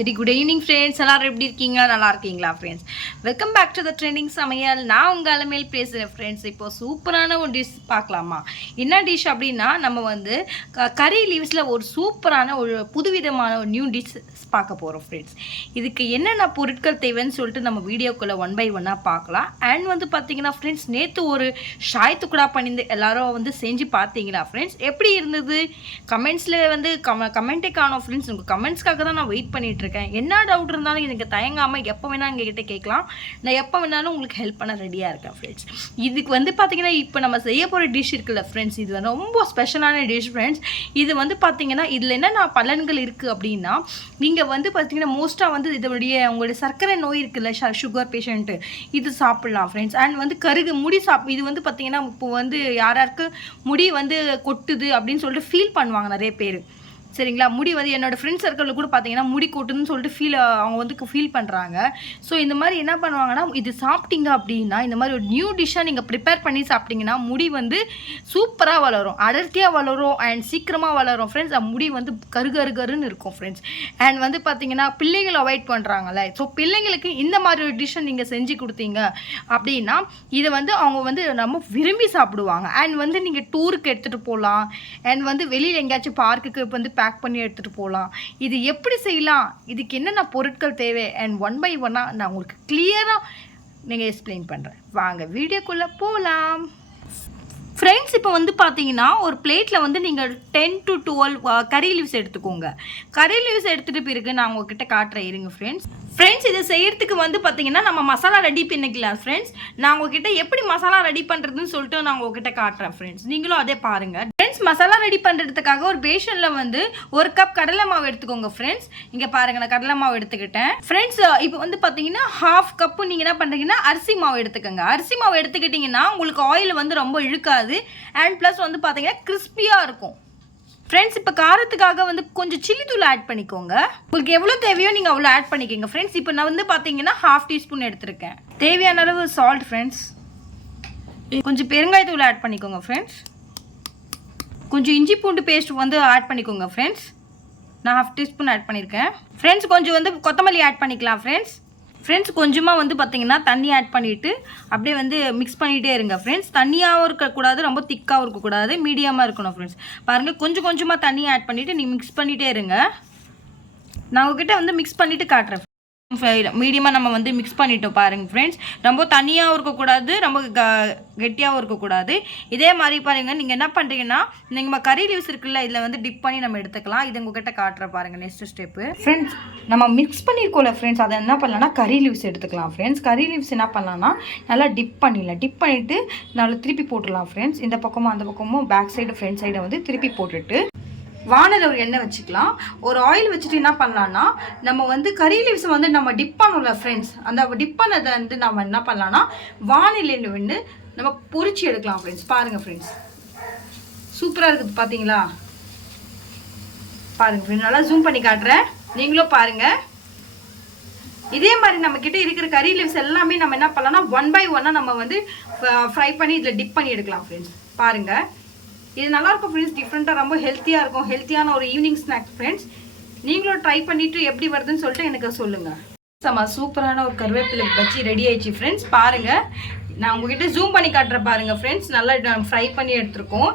Very good evening friends. எல்லாரும் எப்படி இருக்கீங்க? நல்லா இருக்கீங்களா friends? Welcome back to the trending சமையல். நான் உங்கள் அலமேல் பேசுகிறேன் ஃப்ரெண்ட்ஸ். இப்போ சூப்பரான ஒரு டிஷ் பார்க்கலாமா? என்ன டிஷ் அப்படின்னா, நம்ம வந்து கறி லீவ்ஸில் ஒரு சூப்பரான ஒரு புதுவிதமான ஒரு நியூ டிஷ் பார்க்க போகிறோம் ஃப்ரெண்ட்ஸ். இதுக்கு என்னென்ன பொருட்கள் தேவைன்னு சொல்லிட்டு நம்ம வீடியோக்குள்ளே 1 by 1 பார்க்கலாம். அண்ட் வந்து பார்த்தீங்கன்னா ஃப்ரெண்ட்ஸ், நேற்று ஒரு ஷாய் துக்குடா பண்ணியிருந்து எல்லாரும் வந்து செஞ்சு பார்த்தீங்களா ஃப்ரெண்ட்ஸ்? எப்படி இருந்தது? கமெண்ட்ஸில் வந்து கமெண்ட்டே காணோம் ஃப்ரெண்ட்ஸ். உங்கள் கமெண்ட்ஸ்க்காக தான் நான் வெயிட் பண்ணிட்டு இருக்கேன். என்ன டவுட் இருந்தாலும் எனக்கு தயங்காமல் எப்போ வேணால் எங்ககிட்ட கேட்கலாம். நான் எப்போ வேணாலும் உங்களுக்கு ஹெல்ப் பண்ண ரெடியாக இருக்கேன் ஃப்ரெண்ட்ஸ். இதுக்கு வந்து பார்த்தீங்கன்னா, இப்போ நம்ம செய்ய போகிற டிஷ் இருக்குல்ல ஃப்ரெண்ட்ஸ், இது வந்து ரொம்ப ஸ்பெஷலான டிஷ் ஃப்ரெண்ட்ஸ். இது வந்து பார்த்தீங்கன்னா, இதில் என்னென்ன பலன்கள் இருக்குது அப்படின்னா, நீங்கள் வந்து பார்த்தீங்கன்னா மோஸ்ட்டாக வந்து இதோடைய உங்களுடைய சர்க்கரை நோய் இருக்குல்ல, சுகர் பேஷண்ட்டு, இது சாப்பிட்லாம் ஃப்ரெண்ட்ஸ். அண்ட் வந்து முடி இது வந்து பார்த்தீங்கன்னா, இப்போ வந்து யாராருக்கு முடி வந்து கொட்டுது அப்படின்னு சொல்லிட்டு ஃபீல் பண்ணுவாங்க நிறைய பேர். சரிங்களா? முடி வந்து என்னோடய ஃப்ரெண்ட்ஸ் சர்க்கிளில் கூட பார்த்தீங்கன்னா முடி கொட்டுன்னு சொல்லிட்டு அவங்க வந்து ஃபீல் பண்ணுறாங்க. ஸோ இந்த மாதிரி என்ன பண்ணுவாங்கன்னா, இது சாப்பிட்டீங்க அப்படின்னா, இந்த மாதிரி ஒரு நியூ டிஷ்ஷாக நீங்கள் ப்ரிப்பேர் பண்ணி சாப்பிட்டீங்கன்னா முடி வந்து சூப்பராக வளரும், அடர்த்தியாக வளரும் அண்ட் சீக்கிரமாக வளரும் ஃப்ரெண்ட்ஸ். முடி வந்து கருன்னு இருக்கும் ஃப்ரெண்ட்ஸ். அண்ட் வந்து பார்த்தீங்கன்னா, பிள்ளைகள் அவாய்ட் பண்ணுறாங்கல்ல, ஸோ பிள்ளைங்களுக்கு இந்த மாதிரி ஒரு டிஷ்ஷை நீங்கள் செஞ்சு கொடுத்தீங்க அப்படின்னா, இதை வந்து அவங்க வந்து ரொம்ப விரும்பி சாப்பிடுவாங்க. அண்ட் வந்து நீங்கள் டூருக்கு எடுத்துகிட்டு போகலாம். அண்ட் வந்து வெளியில் எங்கேயாச்சும் பார்க்குக்கு வந்து பேக் பண்ணி எடுத்துகிட்டு போகலாம். இது எப்படி செய்யலாம், இதுக்கு என்னென்ன பொருட்கள் தேவை, அண்ட் 1 by 1 நான் உங்களுக்கு கிளியராக நீங்கள் எக்ஸ்பிளைன் பண்ணுறேன். வாங்க வீடியோக்குள்ளே போகலாம் ஃப்ரெண்ட்ஸ். இப்போ வந்து பார்த்தீங்கன்னா, ஒரு பிளேட்டில் வந்து நீங்கள் 10 to 12 கறி லீவ்ஸ் எடுத்துக்கோங்க. கறி லீவ்ஸ் எடுத்துகிட்டு பிறகு நான் உங்ககிட்ட காட்டுறேன் இருங்க ஃப்ரெண்ட்ஸ். இதை செய்யறதுக்கு வந்து பார்த்தீங்கன்னா, நம்ம மசாலா ரெடி பண்ணிக்கலாம் ஃப்ரெண்ட்ஸ். நான் உங்ககிட்ட எப்படி மசாலா ரெடி பண்ணுறதுன்னு சொல்லிட்டு நான் உங்ககிட்ட காட்டுறேன் ஃப்ரெண்ட்ஸ். நீங்களும் அதே பாருங்கள் ஃப்ரெண்ட்ஸ். மசாலா ரெடி பண்ணுறதுக்காக ஒரு பேஷனில் வந்து 1 கப் கடலை மாவு எடுத்துக்கோங்க ஃப்ரெண்ட்ஸ். இங்கே பாருங்கள், நான் கடலை மாவு எடுத்துக்கிட்டேன் ஃப்ரெண்ட்ஸ். இப்போ வந்து பார்த்தீங்கன்னா 1/2 கப்பு நீங்கள் என்ன பண்ணுறீங்கன்னா அரிசி மாவு எடுத்துக்கோங்க. அரிசி மாவு எடுத்துக்கிட்டிங்கன்னா உங்களுக்கு ஆயில் வந்து ரொம்ப இழுக்காது. அண்ட் ப்ளஸ் வந்து பார்த்தீங்கன்னா கிறிஸ்பியாக இருக்கும் ஃப்ரெண்ட்ஸ். இப்போ காரத்துக்காக வந்து கொஞ்சம் சில்லி தூள் ஆட் பண்ணிக்கோங்க. உங்களுக்கு எவ்வளோ தேவையோ நீங்கள் அவ்வளோ ஆட் பண்ணிக்கோங்க ஃப்ரெண்ட்ஸ். இப்போ நான் வந்து பார்த்தீங்கன்னா 1/2 டீஸ்பூன் எடுத்திருக்கேன். தேவையான அளவு சால்ட் ஃப்ரெண்ட்ஸ். கொஞ்சம் பெருங்காயத்தூள் ஆட் பண்ணிக்கோங்க ஃப்ரெண்ட்ஸ். கொஞ்சம் இஞ்சி பூண்டு பேஸ்ட் வந்து ஆட் பண்ணிக்கோங்க ஃப்ரெண்ட்ஸ். நான் 1/2 டீஸ்பூன் ஆட் பண்ணியிருக்கேன் ஃப்ரெண்ட்ஸ். கொஞ்சம் வந்து கொத்தமல்லி ஆட் பண்ணிக்கலாம் ஃப்ரெண்ட்ஸ். கொஞ்சமாக வந்து பார்த்தீங்கன்னா தண்ணி ஆட் பண்ணிவிட்டு அப்படியே வந்து மிக்ஸ் பண்ணிகிட்டே இருங்க ஃப்ரெண்ட்ஸ். தண்ணியாகவும் இருக்கக்கூடாது, ரொம்ப திக்காகவும் இருக்கக்கூடாது, மீடியமாக இருக்கணும் ஃப்ரெண்ட்ஸ். பாருங்கள், கொஞ்சமாக தண்ணி ஆட் பண்ணிவிட்டு நீங்கள் மிக்ஸ் பண்ணிகிட்டே இருங்க. நான் உங்ககிட்ட வந்து மிக்ஸ் பண்ணிவிட்டு காட்டுறேன். மீடியமாக நம்ம வந்து மிக்ஸ் பண்ணிட்டோம் பாருங்கள் ஃப்ரெண்ட்ஸ். ரொம்ப தண்ணியாகவும் இருக்கக்கூடாது, ரொம்ப கெட்டியாகவும் இருக்கக்கூடாது. இதே மாதிரி பாருங்கள், நீங்கள் என்ன பண்ணுறீங்கன்னா, நீங்கள் கறி லீவ்ஸ் இருக்குல்ல, இதில் வந்து டிப் பண்ணி நம்ம எடுத்துக்கலாம். இது உங்ககிட்ட காட்டுற பாருங்கள் நெக்ஸ்ட் ஸ்டெப்பு ஃப்ரெண்ட்ஸ். நம்ம மிக்ஸ் பண்ணியிருக்கோம்ல ஃப்ரெண்ட்ஸ், அதை என்ன பண்ணலாம்னா கறி லீவ்ஸ் எடுத்துக்கலாம் ஃப்ரெண்ட்ஸ். கறி லீவ்ஸ் என்ன பண்ணலாம்னா நல்லா டிப் பண்ணிவிட்டு நல்லா திருப்பி போட்டுடலாம் ஃப்ரெண்ட்ஸ். இந்த பக்கமும் அந்த பக்கமும் பேக் சைடு ஃப்ரண்ட் சைடை வந்து திருப்பி போட்டுட்டு வானல் ஒரு எண்ணெய் வச்சுக்கலாம். ஒரு ஆயில் வச்சுட்டு என்ன பண்ணலான்னா, நம்ம வந்து கறி லீவ்ஸை வந்து நம்ம டிப் பண்ணோம்ல ஃப்ரெண்ட்ஸ், அந்த டிப் பண்ணதை வந்து நம்ம என்ன பண்ணலான்னா வானிலையில் வந்து நம்ம பொரிச்சு எடுக்கலாம் ஃப்ரெண்ட்ஸ். பாருங்கள் ஃப்ரெண்ட்ஸ், சூப்பராக இருக்குது பார்த்தீங்களா? பாருங்கள் ஃப்ரெண்ட்ஸ், நல்லா ஜூம் பண்ணி காட்டுறேன், நீங்களும் பாருங்கள். இதே மாதிரி நம்மக்கிட்ட இருக்கிற கறி லீவ்ஸ் எல்லாமே நம்ம என்ன பண்ணலாம்னா 1 by 1 நம்ம வந்து ஃப்ரை பண்ணி இதில் டிப் பண்ணி எடுக்கலாம் ஃப்ரெண்ட்ஸ். பாருங்கள், இது நல்லாயிருக்கும் ஃப்ரெண்ட்ஸ். டிஃப்ரெண்ட்டாக ரொம்ப ஹெல்த்தியாக இருக்கும். ஹெல்த்தியான ஒரு ஈவினிங் ஸ்நாக்ஸ் ஃப்ரெண்ட்ஸ். நீங்களும் ட்ரை பண்ணிவிட்டு எப்படி வருதுன்னு சொல்லிட்டு எனக்கு சொல்லுங்கள். நம்ம சூப்பரான ஒரு கருவேப்பிலை பஜ்ஜி ரெடி ஆயிடுச்சு ஃப்ரெண்ட்ஸ். பாருங்கள், நான் உங்ககிட்ட ஜூம் பண்ணி காட்டுறேன் பாருங்கள் ஃப்ரெண்ட்ஸ். நல்லா ஃப்ரை பண்ணி எடுத்துருக்கோம்.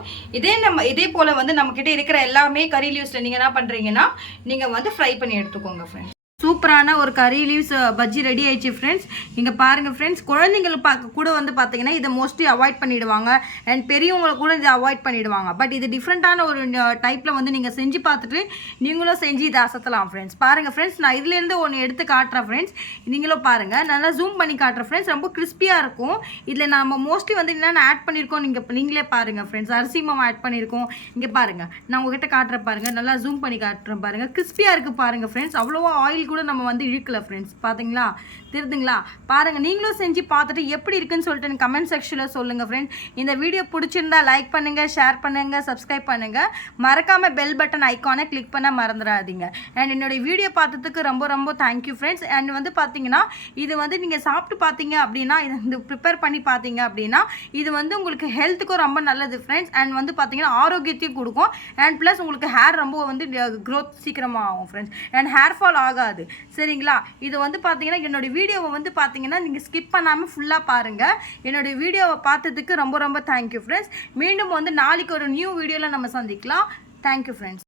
இதே போல் வந்து நம்மக்கிட்ட இருக்கிற எல்லாமே கறி லீவ்ஸில் நீங்கள் என்ன பண்ணுறீங்கன்னா நீங்கள் வந்து ஃப்ரை பண்ணி எடுத்துக்கோங்க ஃப்ரெண்ட்ஸ். சூப்பரான ஒரு கறி லீவ்ஸ் பஜ்ஜி ரெடி ஆயிடுச்சு ஃப்ரெண்ட்ஸ். இங்கே பாருங்கள் ஃப்ரெண்ட்ஸ், குழந்தைங்களை கூட வந்து பார்த்தீங்கன்னா இதை மோஸ்ட்லி அவாய்ட் பண்ணிவிடுவாங்க. அண்ட் பெரியவங்களை கூட இதை அவாய்ட் பண்ணிவிடுவாங்க. பட் இது டிஃப்ரெண்ட்டான ஒரு டைப்பில் வந்து நீங்கள் செஞ்சு பார்த்துட்டு நீங்களும் செஞ்சு இதை அசத்தலாம் ஃப்ரெண்ட்ஸ். பாருங்கள் ஃப்ரெண்ட்ஸ், நான் இதுலேருந்து ஒன்று எடுத்து காட்டுறேன் ஃப்ரெண்ட்ஸ். நீங்களும் பாருங்கள், நல்லா ஜூம் பண்ணி காட்டுறேன் ஃப்ரெண்ட்ஸ். ரொம்ப கிறிஸ்பியாக இருக்கும். இதில் நம்ம மோஸ்ட்லி வந்து என்னென்ன ஆட் பண்ணியிருக்கோம் நீங்களே பாருங்கள் ஃப்ரெண்ட்ஸ். அரிசி மாவு ஆட் பண்ணியிருக்கோம். இங்கே பாருங்கள், நான் உங்ககிட்ட காட்டுறேன் பாருங்கள், நல்லா ஜூம் பண்ணி காட்டுறேன் பாருங்கள். கிறிஸ்பியாக இருக்குது பாருங்கள் ஃப்ரெண்ட்ஸ். அவ்வளோவா ஆயில் கூட நம்ம வந்து இழுக்கல ஃப்ரெண்ட்ஸ். பார்த்தீங்களா, தெரியுதுங்களா? பாருங்கள், நீங்களும் செஞ்சு பார்த்துட்டு எப்படி இருக்குன்னு சொல்லிட்டு எனக்கு கமெண்ட் செக்ஷனில் சொல்லுங்கள் ஃப்ரெண்ட்ஸ். இந்த வீடியோ பிடிச்சிருந்தா லைக் பண்ணுங்கள், ஷேர் பண்ணுங்கள், சப்ஸ்கிரைப் பண்ணுங்கள். மறக்காமல் பெல் பட்டன் ஐக்கானை கிளிக் பண்ண மறந்துடாதீங்க. அண்ட் என்னுடைய வீடியோ பார்த்ததுக்கு ரொம்ப தேங்க்யூ ஃப்ரெண்ட்ஸ். அண்ட் வந்து பார்த்தீங்கன்னா, இது வந்து நீங்கள் சாப்பிட்டு பார்த்தீங்க அப்படின்னா, இது ப்ரிப்பேர் பண்ணி பார்த்தீங்க அப்படின்னா இது வந்து உங்களுக்கு ஹெல்த்துக்கும் ரொம்ப நல்லது ஃப்ரெண்ட்ஸ். அண்ட் வந்து பார்த்தீங்கன்னா ஆரோக்கியத்தையும் கொடுக்கும். அண்ட் ப்ளஸ் உங்களுக்கு ஹேர் ரொம்ப வந்து க்ரோத் சீக்கிரமாக ஆகும் ஃப்ரெண்ட்ஸ். அண்ட் ஹேர் ஃபால் ஆகாது. இருக்காது. சரிங்களா? இது வந்து பார்த்தீங்கன்னா என்னோடய வீடியோவை வந்து பார்த்தீங்கன்னா நீங்கள் ஸ்கிப் பண்ணாமல் ஃபுல்லாக பாருங்கள். என்னோடய வீடியோவை பார்த்ததுக்கு ரொம்ப ரொம்ப தேங்க்யூ ஃப்ரெண்ட்ஸ். மீண்டும் வந்து நாளைக்கு ஒரு நியூ வீடியோவில் நம்ம சந்திக்கலாம். Thank you friends.